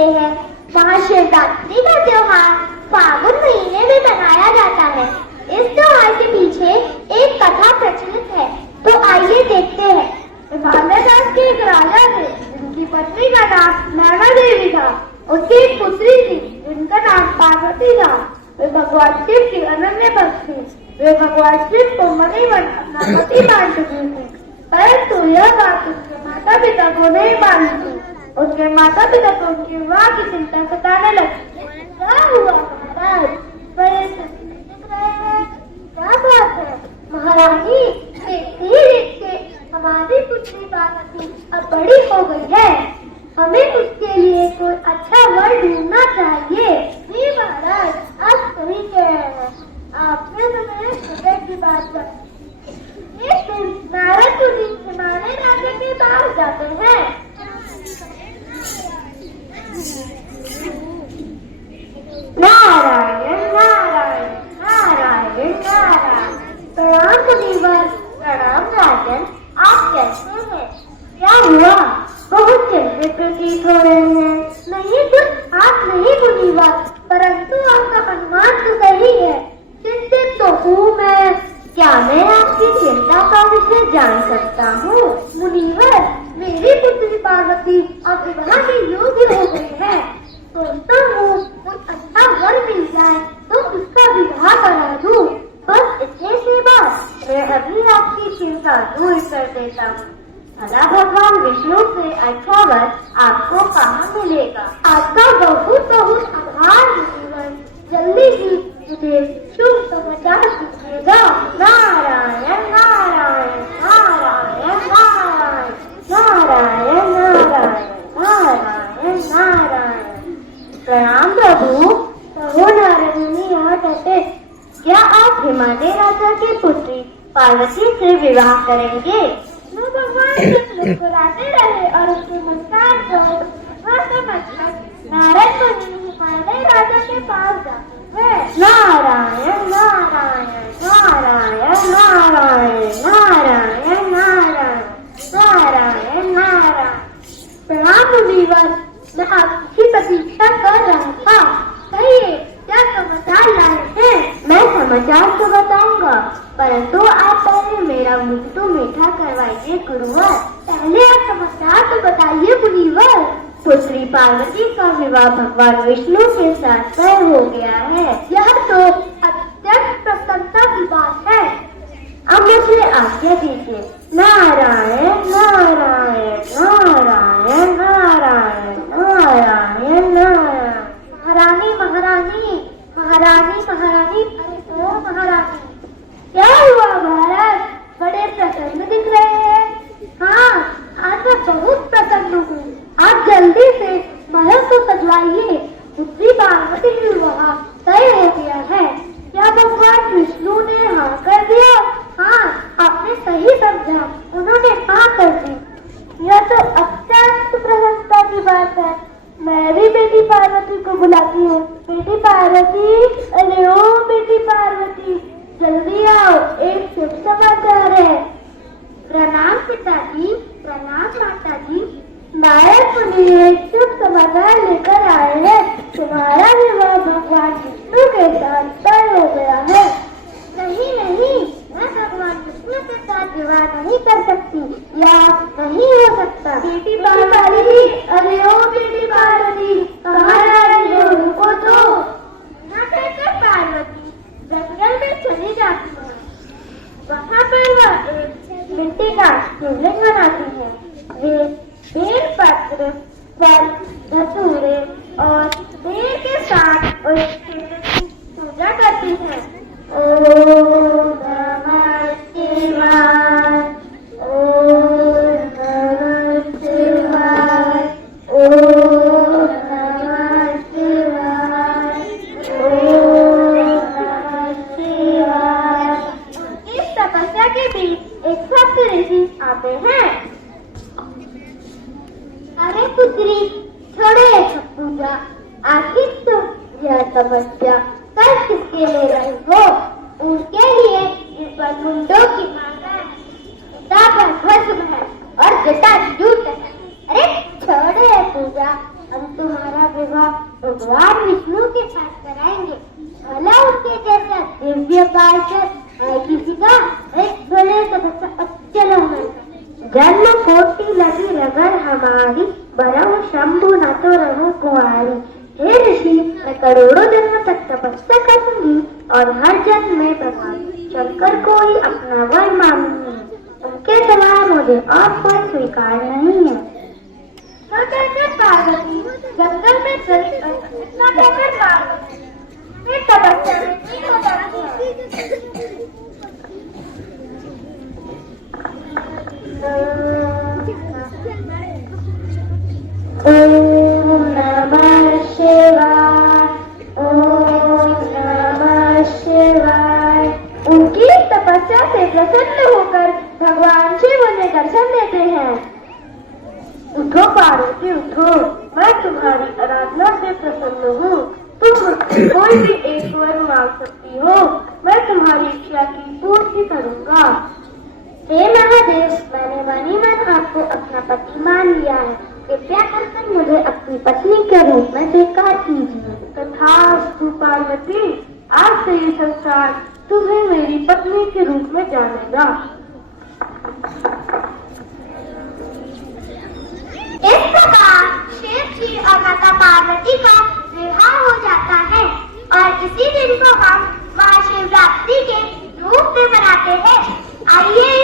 देखते हैं। महाशिवरात्रि का त्योहार फागुन महीने में मनाया जाता है। इस त्योहार के पीछे एक कथा प्रचलित है, तो आइए देखते हैं। हिमालय दास के एक राजा थे जिनकी पत्नी का नाम नैना देवी था। उसकी एक पुत्री थी जिनका नाम पार्वती था। वे भगवान शिव की अनन्य भक्त थी। वे भगवान शिव को मणिवन अपना पति मान चुकी थी, परंतु यह बात उसके माता पिता को नहीं मालूम थी। उसके माता पिता को उनके विवाह की चिंता सताने लगी। क्या हुआ महाराज, बड़े दिख रहे हैं, क्या बात है? महारानी, देखते हमारी पुत्री पार्वती अब बड़ी हो गई है, हमें उसके लिए कोई अच्छा वर ढूंढना चाहिए। जी महाराज, आप सही कह रहे हैं। आपने तो मेरे हृदय की बात कर। एक दिन नारद मुनि हिमालय राजा के पास जाते हैं। नारायण नारायण नारायण नारायण। प्रणाम मुनिवर। प्रणाम राजन, आप कैसे हैं? क्या हुआ? बहुत चिंतित प्रतीत हो रहे हैं। नहीं, कुछ आप नहीं मुनिवर, परंतु आपका अनुमान तो सही है। चिंतित तो हूँ मैं। क्या मैं आपकी चिंता का विषय जान सकता हूँ? मुनिवर, मेरी पुत्री पार्वती अब विवाह के योग्य हो गई है। सोचता हूँ कुछ अच्छा वर मिल जाए तो उसका विवाह करा दूँ। बस इतने से बस मैं अभी आपकी चिंता दूर कर देता हूँ। भला भगवान विष्णु से अच्छा वर आपको कहाँ मिलेगा? आपका बहुत बहुत आभार मुनिवर। जल्दी ही मुझे शुभ समाचार दीजिएगा। नारायण नारायण नारायण नारायण नारायण नारायण नारायण नारायण। प्रणाम प्रभु। कहो नारद मुनि, यहाँ कहते, क्या आप हिमालय राजा की पुत्री पार्वती से विवाह करेंगे? वो भगवान मुस्कुराते रहे और उसके मुस्कान को नारद मुनि हिमालय राजा के पास जाते हैं। नारायण नारायण नारायण नारायण नारायण नारायण नारायण नारायण। प्रणाम मुनिवर, मैं आपकी प्रतीक्षा कर रहा था। कहिए, क्या समाचार लाए हैं? मैं समाचार तो बताऊंगा, परंतु आप पहले मेरा मुंह तो मीठा करवाइए गुरुवर। पहले आप समाचार तो बताइए मुनिवर। पुत्री पार्वती का विवाह भगवान विष्णु के साथ तय हो गया है। यह तो अत्यंत प्रसन्नता की बात है। अब मुझे आज्ञा दीजिए। नारायण नारायण नारायण नारायण नारायण नारायण। महारानी महारानी महारानी महारानी, अरे ओ महारानी, क्या हुआ महाराज? बड़े प्रसन्न दिख रहे हैं। हाँ, आज मैं बहुत प्रसन्न हूँ। आप जल्दी से महल को सजवाइए। पुत्री पार्वती की विवाह तय हो गया है। क्या भगवान विष्णु ने हाँ कर दिया? हाँ, आपने सही समझा, उन्होंने हाँ कर दी। यह तो अत्यंत प्रसन्नता की बात है। मैं भी बेटी पार्वती को बुलाती हूँ। बेटी पार्वती, अरे ओ बेटी पार्वती, जल्दी आओ, एक शुभ समाचार है। प्रणाम पिताजी। प्रणाम माताजी। नारद मुनि एक शुभ समाचार लेकर आए हैं। तुम्हारा विवाह भगवान विष्णु के साथ तय हो गया है। नहीं नहीं, मैं भगवान विष्णु के साथ विवाह नहीं कर सकती, या नहीं हो सकता। बेटी पार्वती, अरे ओ बेटी पार्वती, कहाँ जा रही हो? रुको तो। ना कहकर पार्वती जंगल में चली जाती है। वहाँ पर वह एक मिट्टी का शिवलिंग बनाती है। वे बेल पत्र, फल, धतूरे और बेल के साथ उस शिवलिंग की पूजा करती है। ओम नमः शिवाय, ओम नमः शिवाय, ओम नमः शिवाय, ओम नमः शिवाय। इस तपस्या के बीच एक भक्त ऋषि आते हैं। अरे पुत्री, छोड़ो ये सब पूजा। आखिर तुम यह तपस्या कर किसके ले रही हो? उनके लिए जिस पर मुंडों की माला है, सीता पर भस्म है और जटा जूट है। अरे छोड़ो ये पूजा, हम तुम्हारा विवाह भगवान विष्णु के साथ कराएंगे। भला उनके जैसा दिव्य पार्षद है किसी का? एक भले तपस्या चलो जन्म कोटि लगी रगड़ हमारी, बरहु शंभु न तो रहूं कुंवारी। हे ऋषि, मैं करोड़ों जन्म तक तपस्या करूंगी और हर जन्म में भगवान शंकर को ही अपना वर मानूंगी। उनके सिवा मुझे और कोई स्वीकार नहीं है। तो कैसे पार्वती जंगल में चली इतना कहकर पार्वती फिर तपस्या में नहीं हो जाती। ओम नमः शिवाय, ओम नमः शिवाय। उनकी तपस्या से प्रसन्न होकर भगवान शिव उन्हें दर्शन देते हैं। उठो पार्वती उठो, मैं तुम्हारी आराधना से प्रसन्न हूँ। तुम मुझसे कोई भी एक वर मांग सकती हो, मैं तुम्हारी इच्छा की पूर्ति करूँगा। हे महादेव, मैंने मनी मन आपको अपना पति मान लिया है। कृपया कर मुझे अपनी पत्नी के रूप में स्वीकार कीजिए। तथास्तु पार्वती, आज से ये संसार तुम्हें मेरी पत्नी के रूप में जानेगा। इस प्रकार शिव जी और माता पार्वती का विवाह हो जाता है और इसी दिन को हम महाशिवरात्रि के रूप में मनाते हैं। आइए